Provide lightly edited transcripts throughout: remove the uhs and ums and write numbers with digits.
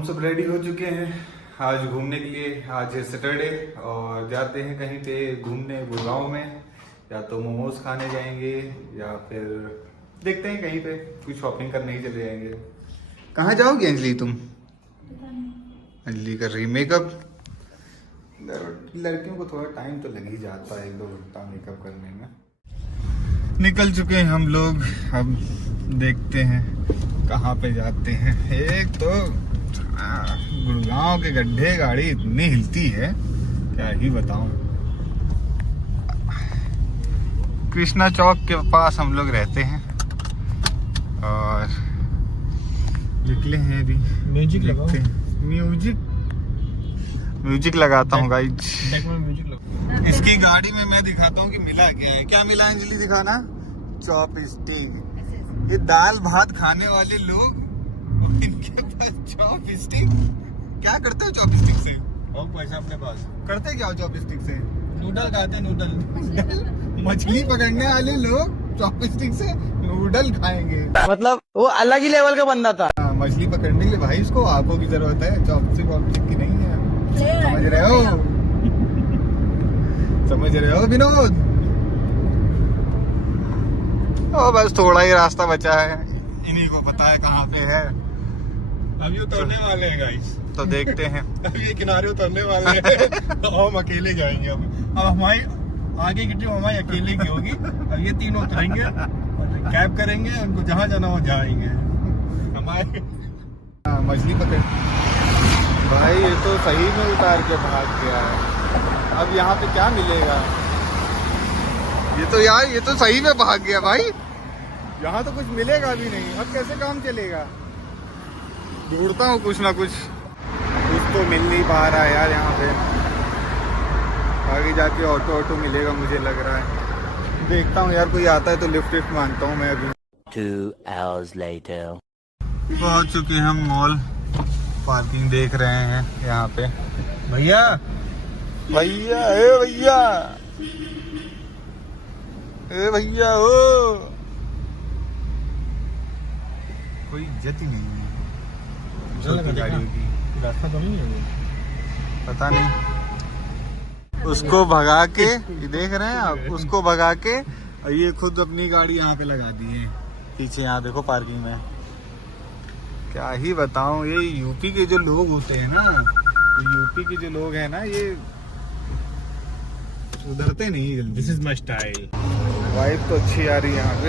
हम सब रेडी हो चुके हैं आज घूमने के लिए। आज है सैटरडे और जाते हैं कहीं पे घूमने गुड़गांव में। या तो मोमोज खाने जाएंगे या फिर देखते हैं कहीं पे कुछ शॉपिंग करने ही चले जाएंगे। कहाँ जाओगी अंजलि तुम? अंजलि कर रही मेकअप। लड़कियों को थोड़ा टाइम तो लग ही जाता है, 1-2 घंटा मेकअप करने में। निकल चुके हैं हम लोग, अब देखते हैं कहाँ पे जाते हैं। एक तो गुड़गांव के गड्ढे गाड़ी इतनी हिलती है, क्या ही बताऊं। कृष्णा चौक के पास हम लोग रहते हैं और निकले हैं अभी। म्यूजिक लगाओ। म्यूजिक लगाता हूँ गाइज। म्यूजिक लगाओ। इसकी गाड़ी में मैं दिखाता हूँ कि मिला क्या है। क्या मिला अंजलि, दिखाना। चॉपस्टिक। ये दाल भात खाने वाले लोग, इनके पास चॉपस्टिक। क्या करते हो चॉपस्टिक से? और पैसा अपने पास। करते क्या हो चॉपस्टिक से? नूडल खाते हैं, नूडल। मछली पकड़ने वाले लोग चॉपस्टिक से नूडल खाएंगे। मतलब वो अलग ही लेवल का बंदा था। मछली पकड़ने के लिए भाई इसको आंखों की जरूरत है, चॉपस्टिक वॉपस्टिक की नहीं है। समझ रहे हो? समझ रहे हो विनोद? ओ बस थोड़ा ही रास्ता बचा है, इन्हीं को पता है कहाँ पे है। अभी उतरने वाले हैं गाइस, तो देखते हैं। अभी ये किनारे उतरने वाले हैं। हम अकेले जाएंगे। अब हमारी आगे की टीम हमारी अकेले की होगी। अब ये तीनों उतरेंगे, कैब करेंगे, उनको जहाँ जाना वो जाएंगे। हमारे मछली पकड़ भाई, ये तो सही में उतार के भाग गया है। अब यहाँ पे क्या मिलेगा? ये तो यार, ये तो सही में भाग गया भाई। यहाँ तो कुछ मिलेगा भी नहीं। अब कैसे काम चलेगा? ढूंढता हूँ कुछ ना कुछ तो मिल नहीं पा रहा है यार। यहाँ पे आगे जाके ऑटो मिलेगा मुझे लग रहा है। देखता हूँ यार, कोई आता है तो लिफ्ट मांगता हूँ मैं अभी। 2 hours later. पहुँच चुके हैं हम मॉल। पार्किंग देख रहे हैं यहाँ पे। भैया भैया ए भैया ए भैया ओ, कोई इज्जत ही नहीं है छोटी गाड़ियों की। रास्ता तो नहीं है, पता नहीं। उसको भगा के, ये देख रहे हैं आप, उसको भगा के और ये खुद अपनी गाड़ी यहाँ पे लगा दी है पीछे। यहाँ देखो पार्किंग में। क्या ही बताऊं, ये यूपी के जो लोग होते हैं ना, यूपी के जो लोग हैं ना, ये सुधरते नहीं जल्दी। This is my style. Vibe तो अच्छी आ रही है यहाँ पे,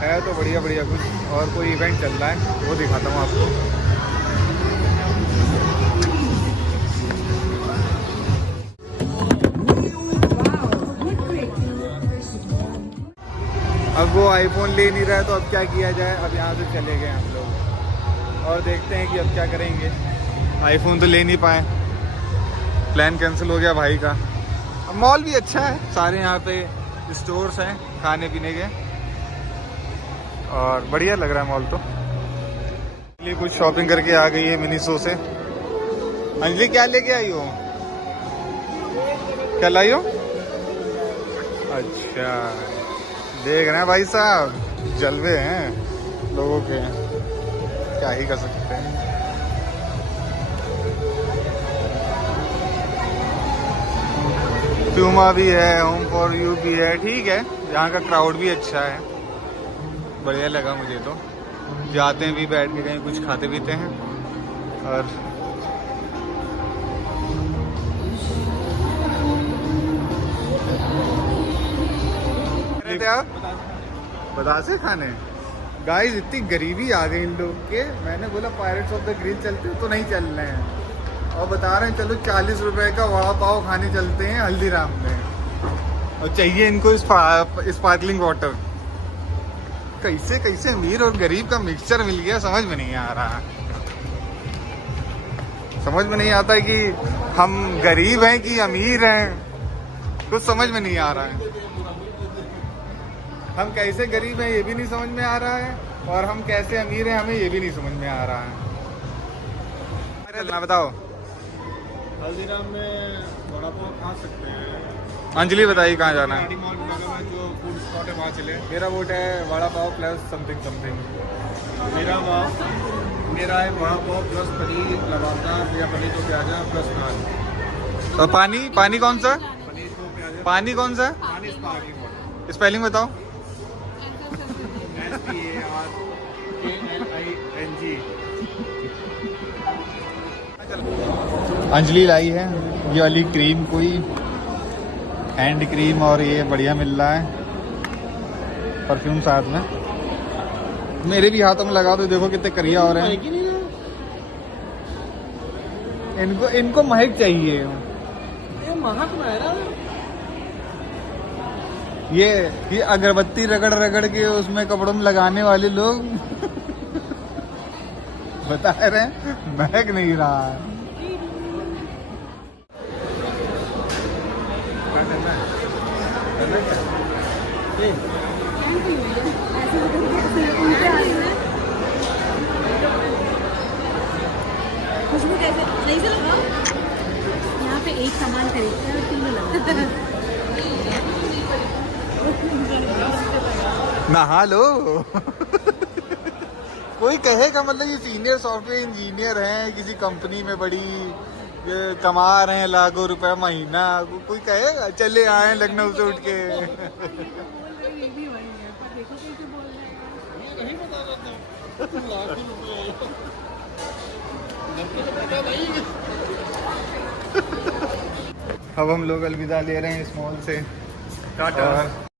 है तो बढ़िया बढ़िया कुछ। और कोई इवेंट चल रहा है, वो दिखाता हूँ आपको। अब वो आईफोन ले नहीं रहा है तो अब क्या किया जाए। अब यहाँ से चले गए हम लोग और देखते हैं कि अब क्या करेंगे। आईफोन तो ले नहीं पाए, प्लान कैंसिल हो गया भाई का। अब मॉल भी अच्छा है, सारे यहाँ पे स्टोर्स हैं खाने पीने के और बढ़िया लग रहा है मॉल। तो ये कुछ शॉपिंग करके आ गई है मिनीसो से। अंजलि क्या लेके आई हो? क्या लाई हो? अच्छा, देख रहे हैं भाई साहब, जलवे हैं लोगों के, क्या ही कर सकते हैं। प्यूमा भी है, होम फॉर यू भी है, ठीक है। यहाँ का क्राउड भी अच्छा है, बढ़िया लगा मुझे तो। जाते हैं भी, बैठ के कहीं कुछ खाते पीते हैं। और बतासे खाने गाइस, इतनी गरीबी आ गई इन लोग के। मैंने बोला पायरेट्स ऑफ द ग्रिल चलते हो तो नहीं चल रहे हैं, और बता रहे हैं चलो 40 रुपए का वड़ा पाव खाने चलते हैं हल्दीराम में, और चाहिए इनको स्पार्कलिंग वाटर। कैसे कैसे अमीर और गरीब का मिक्सचर मिल गया, समझ में नहीं आ रहा। समझ में नहीं आता है कि हम गरीब हैं कि अमीर हैं, कुछ समझ में नहीं आ रहा है। हम कैसे गरीब हैं ये भी नहीं समझ में आ रहा है, और हम कैसे अमीर हैं हमें ये भी नहीं समझ में आ रहा है। अरे बताओ, हल्दीराम में वड़ा पाव खा सकते हैं। अंजलि बताइए कहाँ जाना है? मॉल के बगल में जो फूड स्पॉट है वहाँ चले। मेरा वोट है vada pav plus something something. मेरा पाव मेरा है वड़ा पाव प्लस पनीर लबाबदार या पनीर तो प्याजा प्लस नान। और पानी पानी कौन सा? पनीर तो प्याजा पानी कौन सा? पानी स्पार्कलिंग वाटर। स्पेलिंग बताओ। SPARKLING। अंजलि लाई है ये वाली क्रीम, कोई हैंड क्रीम, और ये बढ़िया मिल रहा है परफ्यूम साथ में। मेरे भी हाथों में लगा दो, देखो कितने करिया हो रहे हैं। इनको महक चाहिए। ये अगरबत्ती रगड़ रगड़ के उसमें कपड़ों में लगाने वाले लोग बता रहे हैं महक नहीं रहा है। क्या करना है? करना क्या? खुशबू कैसे सही से लगा? यहाँ पे एक सामान खरीदते हैं और तीनों लगाते हैं। नहा लो। कोई कहेगा मतलब ये सीनियर सॉफ्टवेयर इंजीनियर हैं किसी कंपनी में बड़ी, ये कमा रहे हैं लाखों रुपए महीना, कोई कहेगा चले आए लखनऊ से उठ के। ये भी वही है, पर देखो कैसे बोल रहे हैं। नहीं बता देता लाखों रुपए अब हम लोग अलविदा ले रहे हैं इस मॉल से। टाटा। और